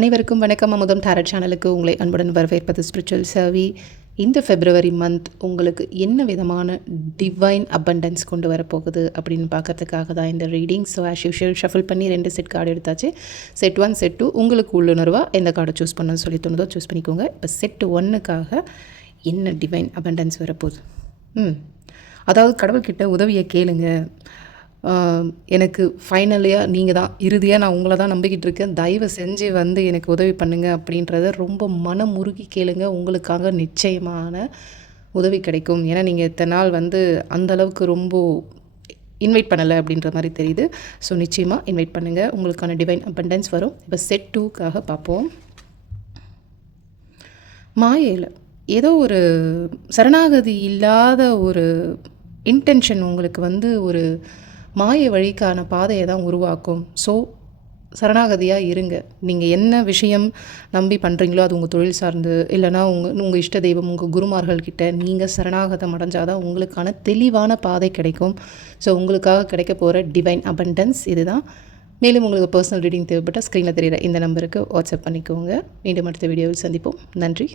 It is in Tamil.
அனைவருக்கும் வணக்கம். அமுதம் டாரட் சேனலுக்கு உங்களை அன்புடன் வரவேற்பது ஸ்பிரிச்சுவல் சர்வி. இந்த ஃபெப்ரவரி மந்த் உங்களுக்கு என்ன விதமான டிவைன் அபண்டன்ஸ் கொண்டு வரப்போகுது அப்படின்னு பார்க்கறதுக்காக தான் இந்த reading. So as usual shuffle பண்ணி 2 செட் கார்டு எடுத்தாச்சு. செட் 1 செட் 2 உங்களுக்கு உள்ளுணர்வாக எந்த கார்டை சூஸ் பண்ணணும்னு சொல்லி தோணுதோ சூஸ் பண்ணிக்கோங்க. இப்போ செட் 1க்காக என்ன டிவைன் அபண்டன்ஸ் வரப்போகுது? அதாவது கடவுள்கிட்ட உதவியை கேளுங்க. எனக்கு ஃபைனலியாக நீங்கள் தான், இறுதியாக நான் உங்களை தான் நம்பிக்கிட்டு இருக்கேன், தயவு செஞ்சு வந்து எனக்கு உதவி பண்ணுங்கள் அப்படின்றத ரொம்ப மனமுருகி கேளுங்க. உங்களுக்காக நிச்சயமான உதவி கிடைக்கும். ஏன்னா நீங்கள் இத்தனை நாள் வந்து அந்தளவுக்கு ரொம்ப இன்வைட் பண்ணலை அப்படின்ற மாதிரி தெரியுது. ஸோ நிச்சயமாக இன்வைட் பண்ணுங்கள், உங்களுக்கான டிவைன் அபண்டன்ஸ் வரும். இப்போ செட் 2க்காக பார்ப்போம். மாயையில் ஏதோ ஒரு சரணாகதி இல்லாத ஒரு இன்டென்ஷன் உங்களுக்கு வந்து ஒரு மாய வழிக்கான பாதையை தான் உருவாக்கும். ஸோ சரணாகதியாக இருங்க. நீங்கள் என்ன விஷயம் நம்பி பண்ணுறீங்களோ அது உங்கள் தொழில் சார்ந்து, இல்லைனா உங்கள் இஷ்ட தெய்வம், உங்கள் குருமார்கள்கிட்ட நீங்கள் சரணாகதம் அடைஞ்சால் தான் உங்களுக்கான தெளிவான பாதை கிடைக்கும். ஸோ உங்களுக்காக கிடைக்க போகிற டிவைன் அபண்டன்ஸ் இதுதான். மேலும் உங்களுக்கு பர்சனல் ரீடிங் தேவைப்பட்டால் ஸ்க்ரீனில் தெரிகிற இந்த நம்பருக்கு வாட்ஸ்அப் பண்ணிக்கோங்க. மீண்டும் அடுத்த வீடியோவில் சந்திப்போம். நன்றி.